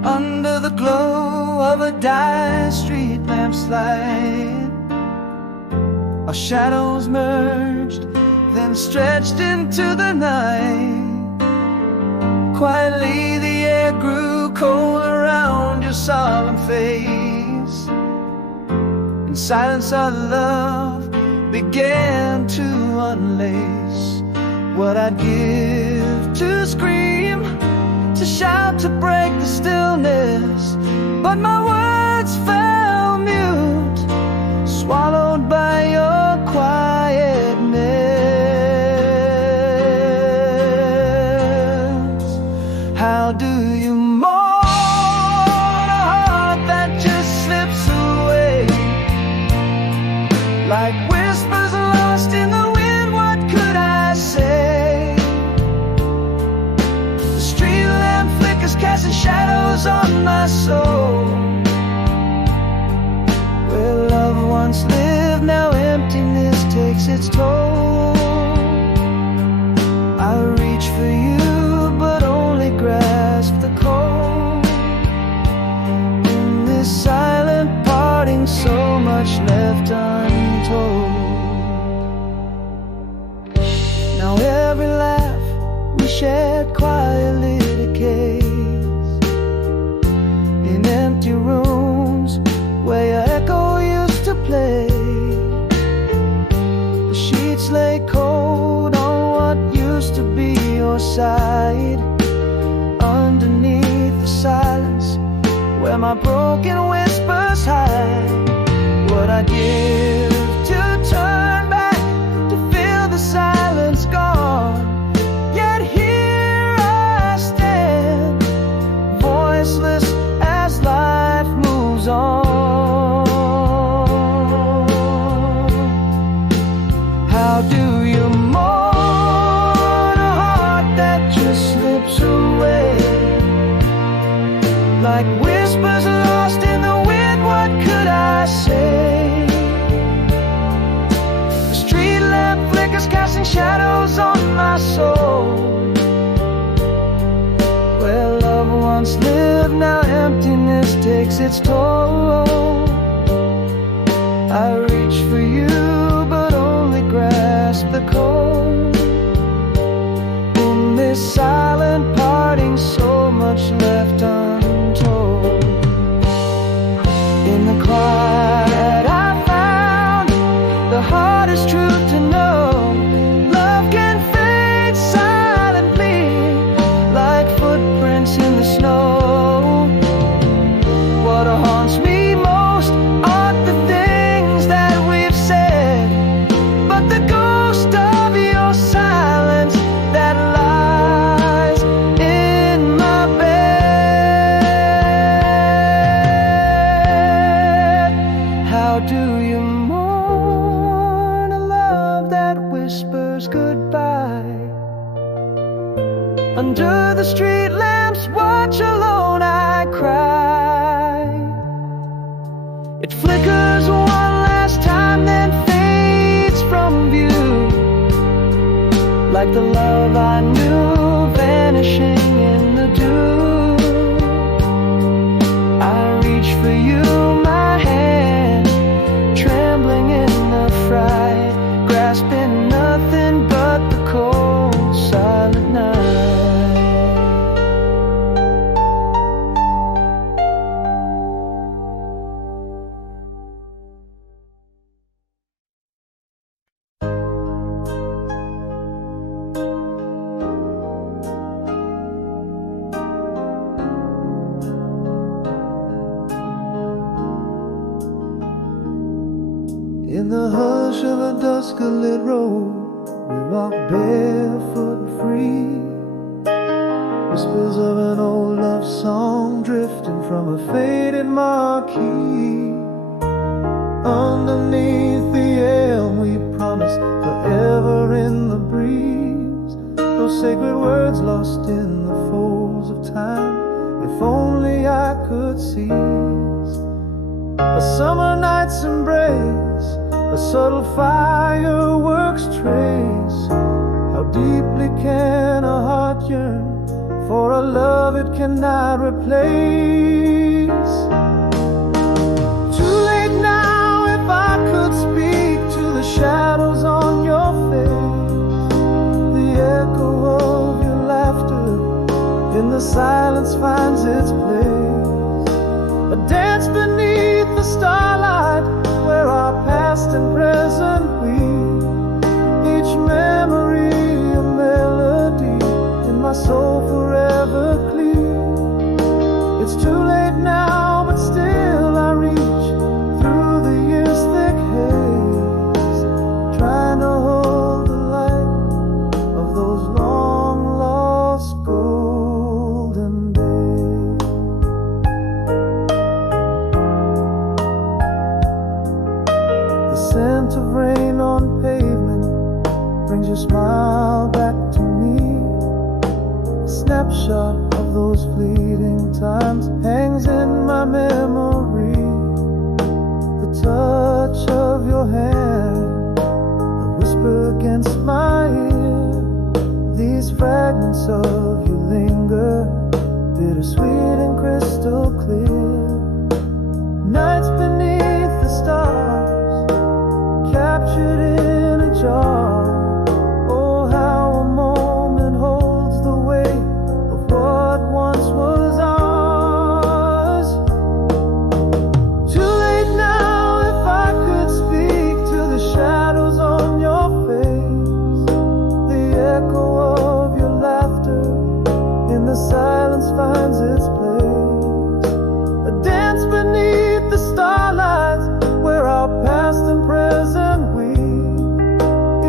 Under the glow of a dyed street lamp's light, our shadows merged, then stretched into the night. Quietly the air grew cold around your solemn face. In silence our love began to unlace. What I'd give to scream, to shout, to break the stillness, but my words fell mute, swallowed by your quietness. How do you mourn a heart that just slips away, like whispers lost in the wind? What could I say? The street lamp flickers, casting shadows on my soul. Where love once lived, now emptiness takes its toll. I reach for you, but only grasp the cold. In this silent parting, so much left untold. Now every laugh we shared quietly decays in empty rooms where your echo used to play. The sheets lay cold on what used to be your side. Underneath the silence, where my broken whispers hide. What I give to turn back, to feel the silence gone. Yet here I stand, voiceless as life moves on. How do you mourn a heart that just slips away, like whispers lost in the wind? What could I say? The street lamp flickers, casting shadows on my soul. Where love once lived, now emptiness takes its toll. I reach for you, but only grasp the cold. this silent parting, so much left untold. In the quiet I found the hardest truth to know. Love can fade silently, like footprints in the snow. What haunts me most aren't the things that we've said, but the ghost of your silence that lies in my bed. How do you mourn a love that whispers goodbye? Under the street lamps, watch alone I cry. It flickers one last time, then fades from view, like the love I knew vanishing in the dew. I reach for you, my hand trembling in the fright, grasping nothing but the cold, silent night. In the hush of a dusk-lit road, we walk barefoot and free. Whispers of an old love song drifting from a faded marquee. Underneath the elm we promised forever in the breeze. Those sacred words lost in the folds of time. If only I could seize a summer night's embrace, a subtle fireworks trace. How deeply can a heart yearn for a love it cannot replace? Too late now, if I could speak to the shadows on your face, the echo of your laughter in the silence finds its place. A dance beneath the starlight, where our past and present weave, each memory a melody in my soul forever clear. It's too late now, but still I reach through the years' thick haze, trying to hold the light of those long lost golden days. The scent of rain on pavement brings your smile back to me. A snapshot of those fleeting times hangs in my memory. The touch of your hand, a whisper against my ear. These fragments of you linger, bittersweet and crystal clear. Nights beneath the stars, captured in a jar. Oh, how a moment holds the weight of what once was ours. Too late now, if I could speak to the shadows on your face, the echo of your laughter in the silence finds its place. A dance beneath the starlight, where our past and present weave,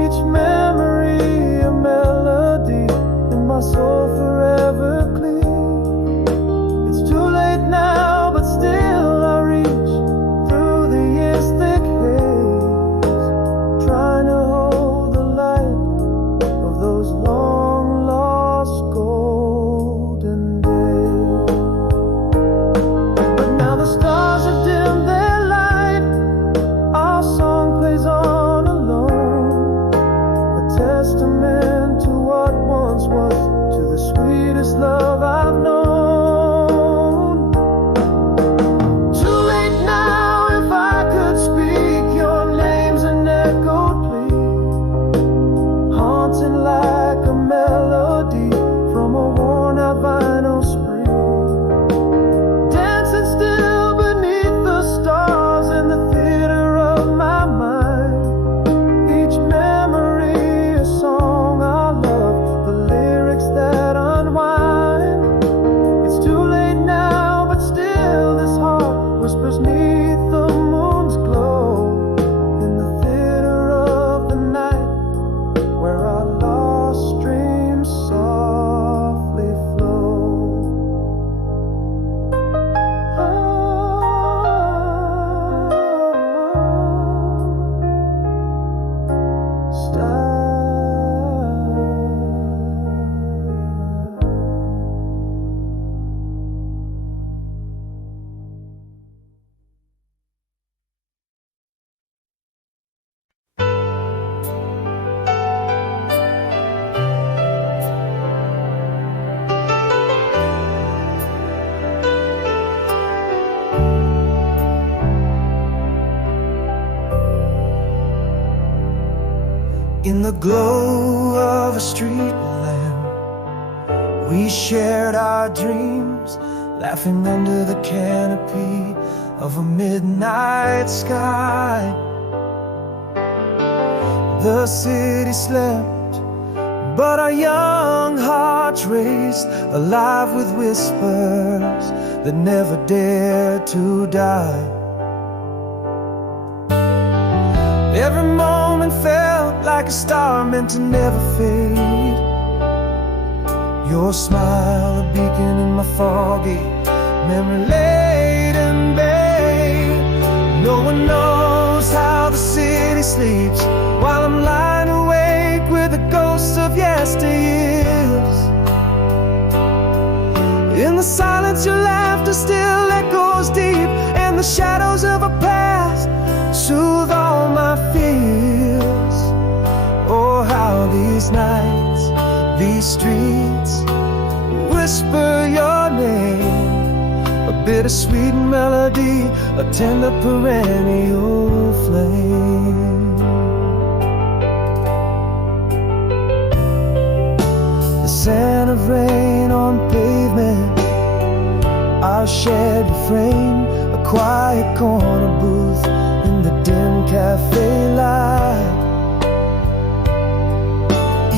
each In the glow of a street lamp, we shared our dreams, laughing under the canopy of a midnight sky. The city slept, but our young hearts raced, alive with whispers that never dared to die. Every moment felt like a star meant to never fade. Your smile, a beacon in my foggy, memory-laden bay. No one knows how the city sleeps while I'm lying awake with the ghosts of yesteryears. In the silence, your laughter still echoes deep, and the shadows of a past soothe all my fears. Oh, how these nights, these streets whisper your name, a bittersweet melody, a tender perennial flame. The scent of rain on pavement, our shared refrain, a quiet corner booth in the dim cafe light.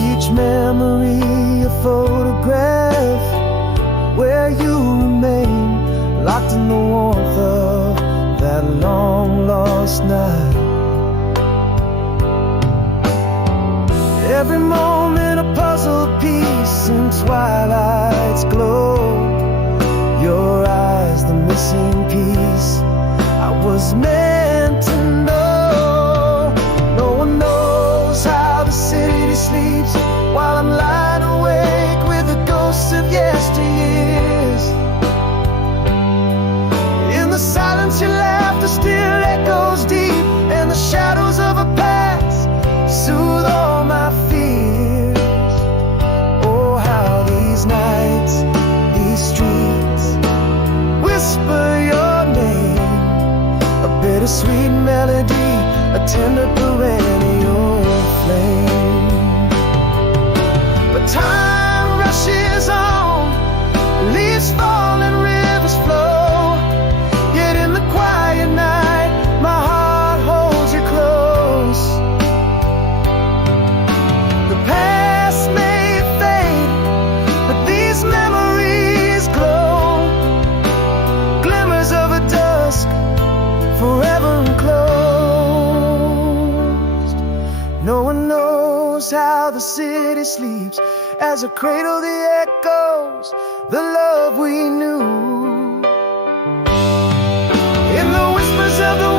Each memory a photograph where you remain, locked in the warmth of that long lost night. Every moment a puzzle piece in twilight's glow. Your eyes, the missing piece I was meant to know. No one knows how the city sleeps while I'm lying awake with the ghosts of yesteryears. In the silence, your laughter still echoes deep, and the shadows of a past soothe all my fears. Oh, how these nights, these streets whisper your name, a bittersweet melody, a tender perennial flame. But time rushes on, leaves fall and rivers flow. Yet in the quiet night, my heart holds you close. The past may fade, but these memories glow, glimmers of a dusk, forever enclosed. No one knows how the city sleeps as a cradle the echoes the love we knew. In the whispers of the